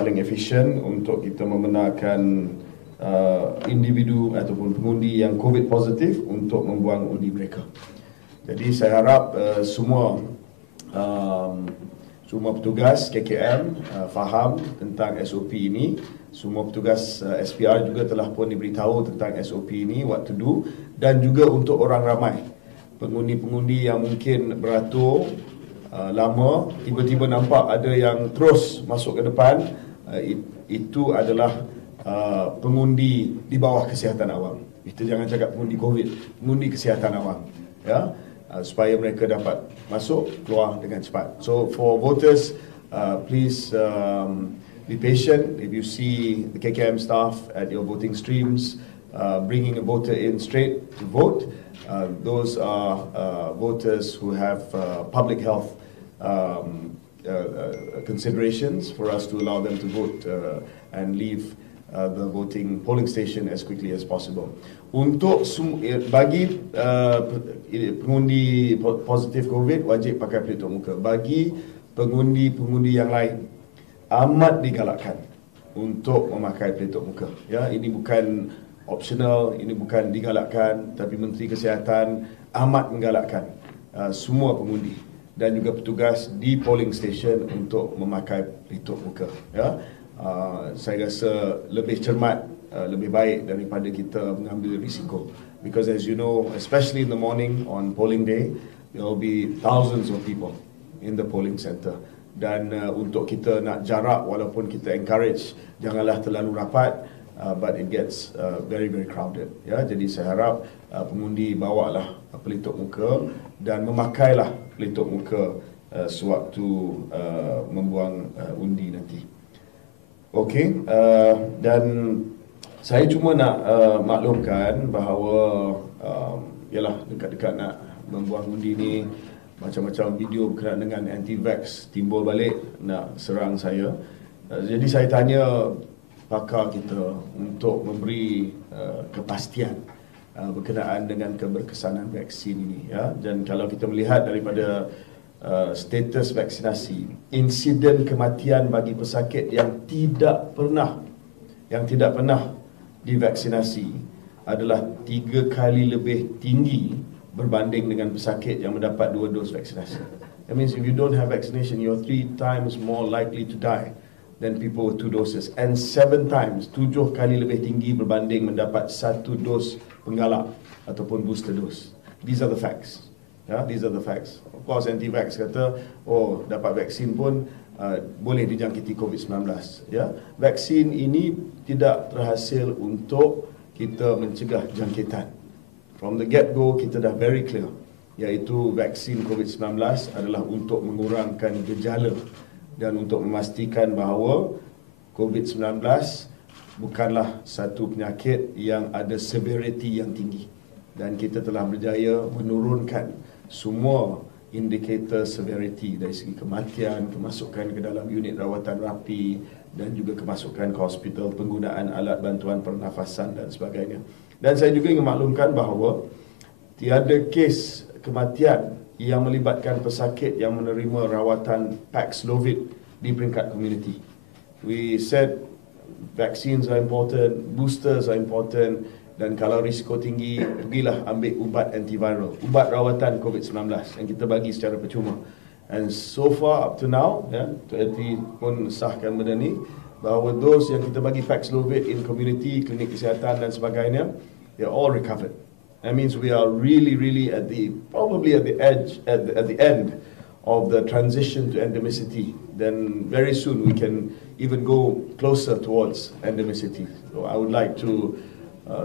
paling efisien untuk kita membenarkan individu ataupun pengundi yang COVID positif untuk membuang undi mereka. Jadi saya harap semua petugas KKM faham tentang SOP ini. Semua petugas SPR juga telah pun diberitahu tentang SOP ini, what to do. Dan juga untuk orang ramai, pengundi-pengundi yang mungkin beratur lama, tiba-tiba nampak ada yang terus masuk ke depan, itu adalah pengundi di bawah kesihatan awam. Kita jangan cakap pengundi COVID, pengundi kesihatan awam, ya, supaya mereka dapat masuk keluar dengan cepat. So for voters, please be patient. If you see the KKM staff at your voting streams bringing a voter in straight to vote, those are voters who have public health considerations for us to allow them to vote and leave the voting polling station as quickly as possible. Untuk bagi pengundi positif COVID wajib pakai pelitup muka. Bagi pengundi-pengundi yang lain amat digalakkan untuk memakai pelitup muka. Ya, ini bukan optional, ini bukan digalakkan, tapi Menteri Kesihatan amat menggalakkan semua pengundi dan juga petugas di polling station untuk memakai pelitup muka. Ya, saya rasa lebih cermat, lebih baik daripada kita mengambil risiko. Because as you know, especially in the morning on polling day, there will be thousands of people in the polling center. Dan untuk kita nak jarak, walaupun kita encourage janganlah terlalu rapat, but it gets very crowded. Ya, jadi saya harap pengundi bawalah pelitup muka dan memakailah pelitup muka sewaktu membuang undi nanti. Okey, dan saya cuma nak maklumkan bahawa ialah dekat-dekat nak membuang undi ni, macam-macam video berkenaan dengan anti-vax timbul balik nak serang saya. Jadi saya tanya pakar kita untuk memberi kepastian berkenaan dengan keberkesanan vaksin ini. Ya. Dan kalau kita melihat daripada status vaksinasi, insiden kematian bagi pesakit yang tidak pernah divaksinasi adalah 3 kali lebih tinggi berbanding dengan pesakit yang mendapat 2 dos vaksinasi. That means if you don't have vaccination, you're 3 times more likely to die than people with 2 doses, and 7 times, 7 kali lebih tinggi berbanding mendapat 1 dos penggalak ataupun booster dose. These are the facts. Ya, these are the facts. Of course, anti-vax kata, oh, dapat vaksin pun boleh dijangkiti COVID-19. Ya, vaksin ini tidak terhasil untuk kita mencegah jangkitan. From the get-go, kita dah very clear, iaitu vaksin COVID-19 adalah untuk mengurangkan gejala dan untuk memastikan bahawa COVID-19 bukanlah satu penyakit yang ada severity yang tinggi. Dan kita telah berjaya menurunkan semua indikator severity dari segi kematian, kemasukan ke dalam unit rawatan rapi dan juga kemasukan ke hospital, penggunaan alat bantuan pernafasan dan sebagainya. Dan saya juga ingin maklumkan bahawa tiada kes kematian yang melibatkan pesakit yang menerima rawatan Paxlovid di peringkat community. We said vaccines are important, boosters are important, dan kalau risiko tinggi, pergilah ambil ubat antiviral, ubat rawatan COVID-19 yang kita bagi secara percuma. And so far up to now, TNT pun sahkan benda ni, bahawa those yang kita bagi Paxlovid in community, klinik kesihatan dan sebagainya, they're all recovered. That means we are really probably at the edge, at the end of the transition to endemicity. Then very soon we can even go closer towards endemicity. So I would like to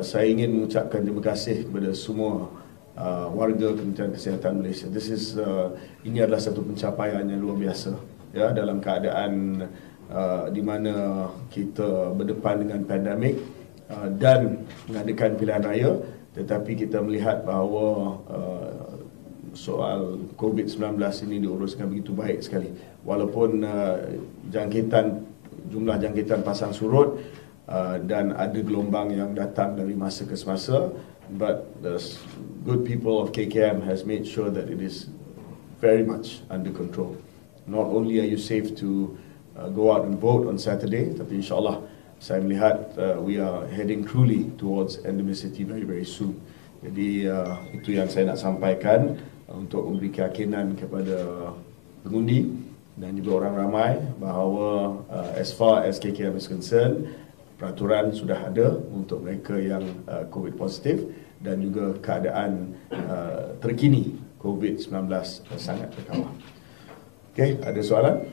saya ingin mengucapkan terima kasih kepada semua warga Kementerian Kesihatan Malaysia. Ini adalah satu pencapaian yang luar biasa, ya, dalam keadaan di mana kita berdepan dengan pandemik dan mengadakan pilihan raya, tetapi kita melihat bahawa soal COVID-19 ini diuruskan begitu baik sekali. Walaupun jumlah jangkitan pasang surut dan ada gelombang yang datang dari masa ke semasa, but the good people of KKM has made sure that it is very much under control. Not only are you safe to go out and vote on Saturday. Tapi insyaAllah saya melihat we are heading truly towards endemicity very, very soon. Jadi itu yang saya nak sampaikan untuk memberi keyakinan kepada pengundi dan juga orang ramai bahawa as far as KKM is concerned, peraturan sudah ada untuk mereka yang COVID positif dan juga keadaan terkini COVID-19 sangat terkawal. Okey, ada soalan?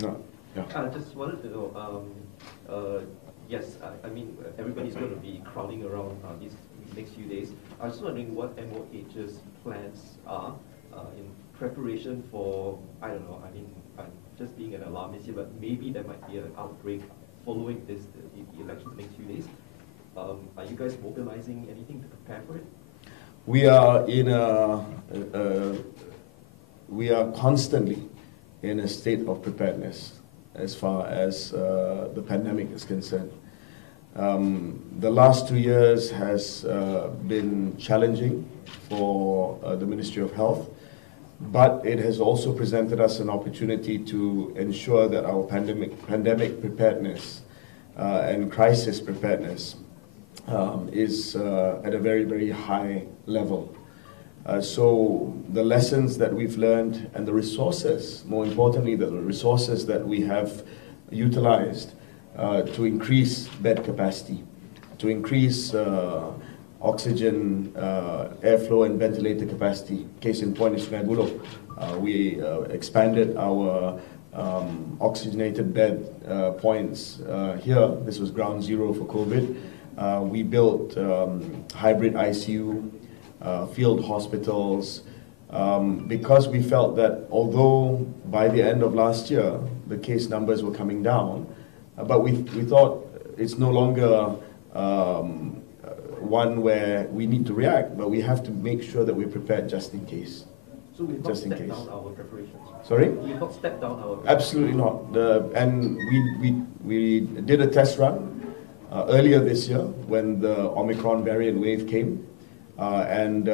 No. Yeah. I just wanted to know, yes, I mean, everybody's going to be crowding around these next few days. I was just wondering what MOH's plans are in preparation for, I don't know, I mean, I'm just being an alarmist here, but maybe there might be an outbreak following the election the next few days. Are you guys mobilizing anything to prepare for it? We are we are constantly in a state of preparedness as far as the pandemic is concerned. The last 2 years has been challenging for the Ministry of Health, but it has also presented us an opportunity to ensure that our pandemic preparedness and crisis preparedness is at a very, very high level. So the lessons that we've learned and the resources, more importantly, the resources that we have utilized to increase bed capacity, to increase oxygen, airflow and ventilator capacity. Case in point is Sungai Buloh. We expanded our oxygenated bed points here. This was ground zero for COVID. We built hybrid ICU, field hospitals, because we felt that although by the end of last year the case numbers were coming down, but we thought it's no longer one where we need to react, but we have to make sure that we're prepared just in case. So we've not stepped down our preparations? Sorry? We've not stepped down our preparations? Absolutely not. And we did a test run earlier this year when the Omicron variant wave came, and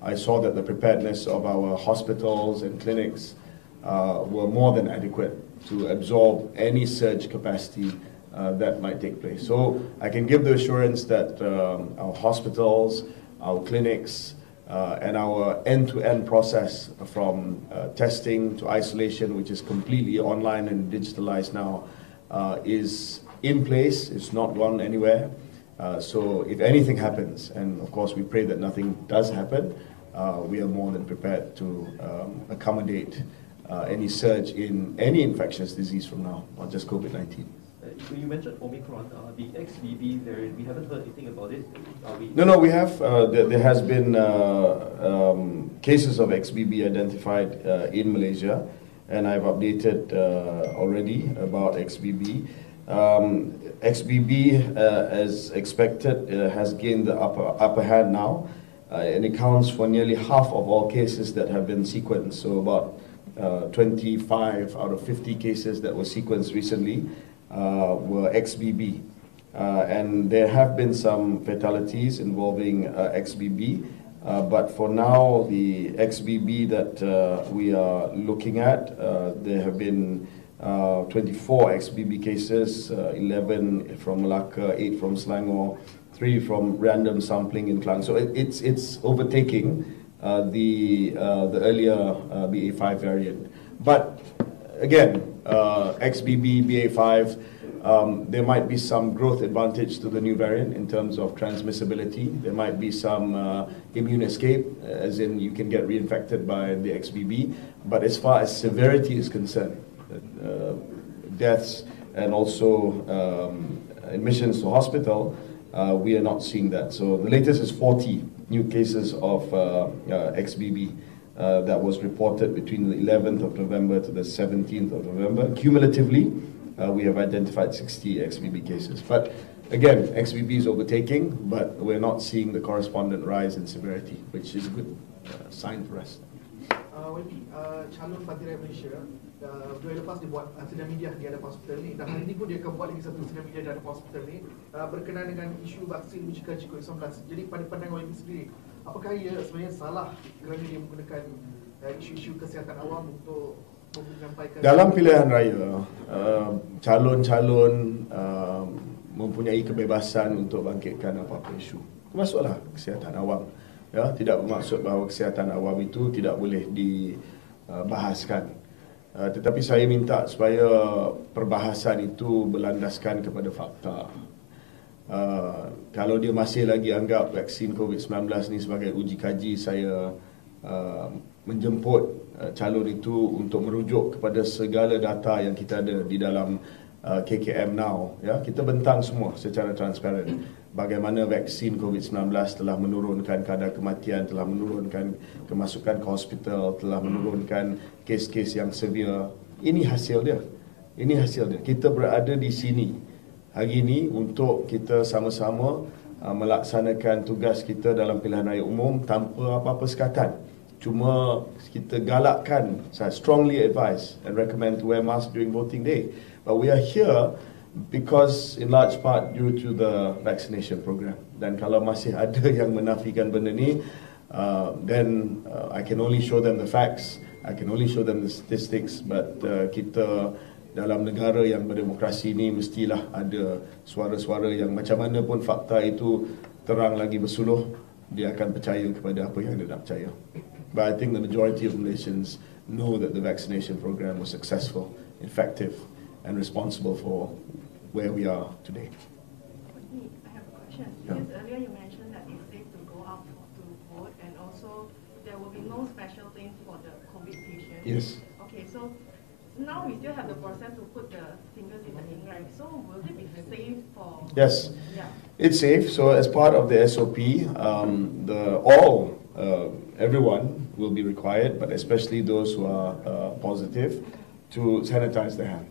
I saw that the preparedness of our hospitals and clinics were more than adequate to absorb any surge capacity that might take place. So I can give the assurance that our hospitals, our clinics, and our end-to-end process from testing to isolation, which is completely online and digitalized now, is in place. It's not gone anywhere. So if anything happens, and of course we pray that nothing does happen, we are more than prepared to accommodate any surge in any infectious disease from now, not just COVID-19. You mentioned Omicron, the XBB variant. We haven't heard anything about it. No, we have. There has been cases of XBB identified in Malaysia, and I've updated already about XBB. XBB, as expected, has gained the upper hand now, and it accounts for nearly half of all cases that have been sequenced. So about 25 out of 50 cases that were sequenced recently were XBB. And there have been some fatalities involving XBB, but for now, the XBB that we are looking at, there have been 24 XBB cases, 11 from Malacca, 8 from Selangor, 3 from random sampling in Klang. So it's overtaking the earlier BA5 variant. But again, XBB, BA5, there might be some growth advantage to the new variant in terms of transmissibility. There might be some immune escape, as in you can get reinfected by the XBB. But as far as severity is concerned, deaths and also admissions to hospital, we are not seeing that. So the latest is 40 new cases of XBB that was reported between the 11th of November to the 17th of November. Cumulatively, we have identified 60 XBB cases. But again, XBB is overtaking, but we're not seeing the correspondent rise in severity, which is a good sign for us. Calon Parti Rakyat Malaysia, 2 hari lepas dia buat sidang media di hadapan hospital ni, dan hari ini pun dia akan buat lagi satu sidang media di hadapan hospital ni berkenaan dengan isu vaksin mencegah COVID-19. Jadi pada pandangan OMB sendiri, apakah ia sebenarnya salah kerana dia menggunakan isu-isu kesihatan awam untuk menyampaikan? Dalam pilihan raya, calon-calon mempunyai kebebasan untuk bangkitkan apa-apa isu, termasuklah kesihatan awam. Ya, tidak bermaksud bahawa kesihatan awam itu tidak boleh dibahaskan. Tetapi saya minta supaya perbahasan itu berlandaskan kepada fakta. Kalau dia masih lagi anggap vaksin COVID-19 ni sebagai uji kaji, saya menjemput calon itu untuk merujuk kepada segala data yang kita ada di dalam KKM Now. Ya, kita bentang semua secara transparan bagaimana vaksin COVID-19 telah menurunkan kadar kematian, telah menurunkan kemasukan ke hospital, telah menurunkan kes-kes yang severe. Ini hasil dia. Ini hasil dia. Kita berada di sini hari ini untuk kita sama-sama melaksanakan tugas kita dalam pilihan raya umum tanpa apa-apa sekatan. Cuma kita galakkan, saya strongly advise and recommend to wear mask during voting day. But we are here because in large part due to the vaccination program. Dan kalau masih ada yang menafikan benda ni, then I can only show them the facts, I can only show them the statistics. But kita dalam negara yang berdemokrasi ni mestilah ada suara-suara yang macam mana pun fakta itu terang lagi bersuluh, dia akan percaya kepada apa yang dia nak percaya. But I think the majority of Malaysians know that the vaccination program was successful, effective and responsible for where we are today. I have a question. Yeah. Because earlier you mentioned that it's safe to go out to vote, and also there will be no special thing for the COVID patients. Yes. Okay, so now we still have the process to put the fingers in the ink, right? So will it be safe for? Yes, Yeah. it's safe. So as part of the SOP, everyone will be required, but especially those who are positive, to sanitize their hand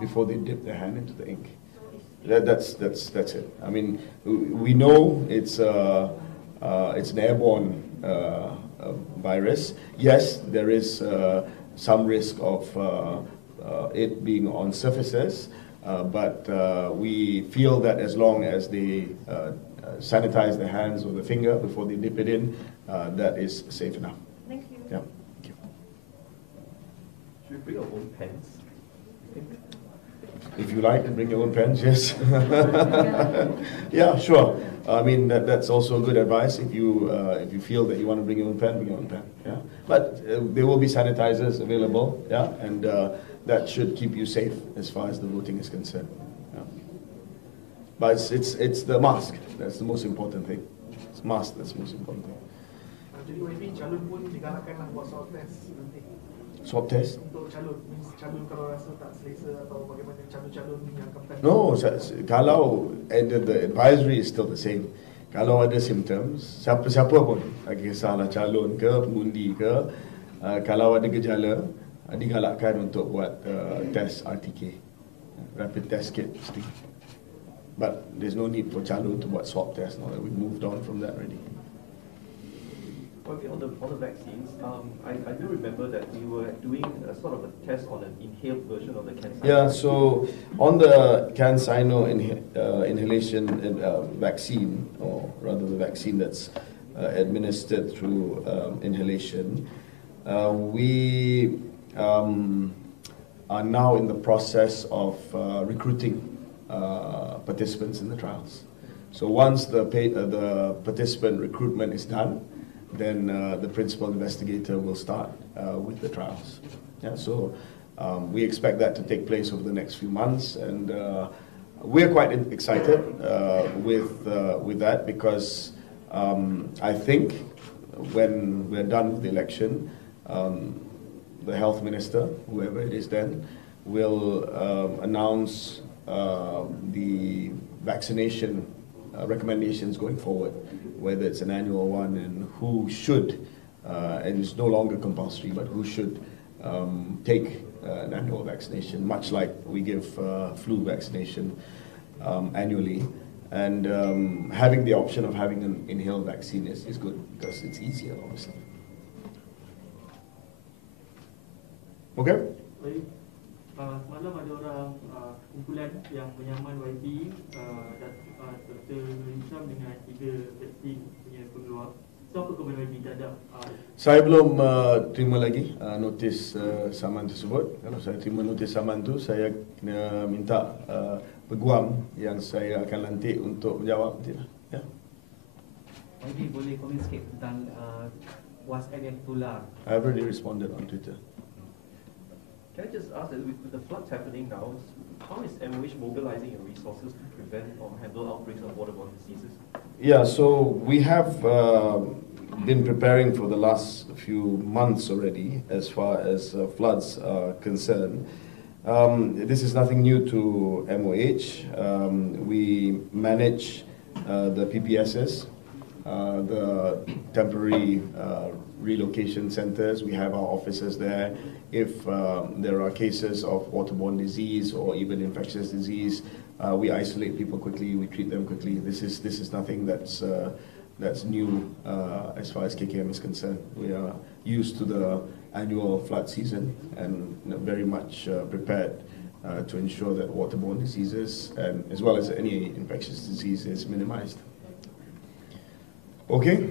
before they dip their hand into the ink. That's it. I mean, we know it's an airborne virus. Yes, there is some risk of it being on surfaces, but we feel that as long as they sanitize their hands or the finger before they dip it in, that is safe enough. Thank you. Yeah. Thank you. Should we bring our own pens? If you like, bring your own pens, yes. Yeah, sure. I mean, that's also good advice. If you feel that you want to bring your own pen, bring your own pen. Yeah. But there will be sanitizers available, yeah, and that should keep you safe as far as the voting is concerned. Yeah. But it's the mask that's the most important thing. It's mask that's the most important thing. Jadi YB calon pun digalakkanlah buat swab test nanti. Swab test? Untuk calon, means calon kalau rasa tak selesa atau bagaimana calon-calon yang akan. No, kalau the advisory is still the same. Kalau ada symptoms, siapa pun, tak kisahlah calon ke, pengundi ke, kalau ada gejala, digalakkan untuk buat test RTK, rapid test kit mesti. But there's no need for calon to buat swab test. Now that we've moved on from that already. Okay, on the vaccines, I do remember that we were doing a sort of a test on an inhaled version of the CanSino. Yeah, so on the CanSino inhalation vaccine, or rather the vaccine that's administered through inhalation, we are now in the process of recruiting participants in the trials. So once the participant recruitment is done, then the principal investigator will start with the trials. Yeah, so we expect that to take place over the next few months, and we're quite excited with that, because I think when we're done with the election, the health minister, whoever it is then, will announce the vaccination recommendations going forward, whether it's an annual one and who should, and it's no longer compulsory, but who should take an annual vaccination, much like we give flu vaccination annually. And having the option of having an inhaled vaccine is good, because it's easier, obviously. Okay? Semalam ada orang kumpulan yang menyaman YB Dr. Hisham dengan 3 vaksin punya peluang. So apa komen YB terhadap Saya belum terima lagi notis saman tersebut. Kalau saya terima notis saman tu, saya kena minta peguam yang saya akan lantik untuk menjawab nanti lah. Ya. YB boleh komen sikit tentang WhatsApp yang tular. I've already responded on Twitter. Can I just ask that with the floods happening now, how is MOH mobilizing your resources to prevent or handle outbreaks of waterborne diseases? Yeah, so we have been preparing for the last few months already as far as floods are concerned. This is nothing new to MOH. We manage the PPSs, the temporary relocation centers. We have our officers there. If there are cases of waterborne disease or even infectious disease, we isolate people quickly, we treat them quickly. This is nothing that's new as far as KKM is concerned. We are used to the annual flood season and very much prepared to ensure that waterborne diseases and as well as any infectious disease is minimized. Okay,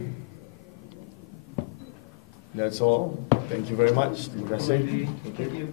that's all. Thank you very much. Terima kasih. Thank you.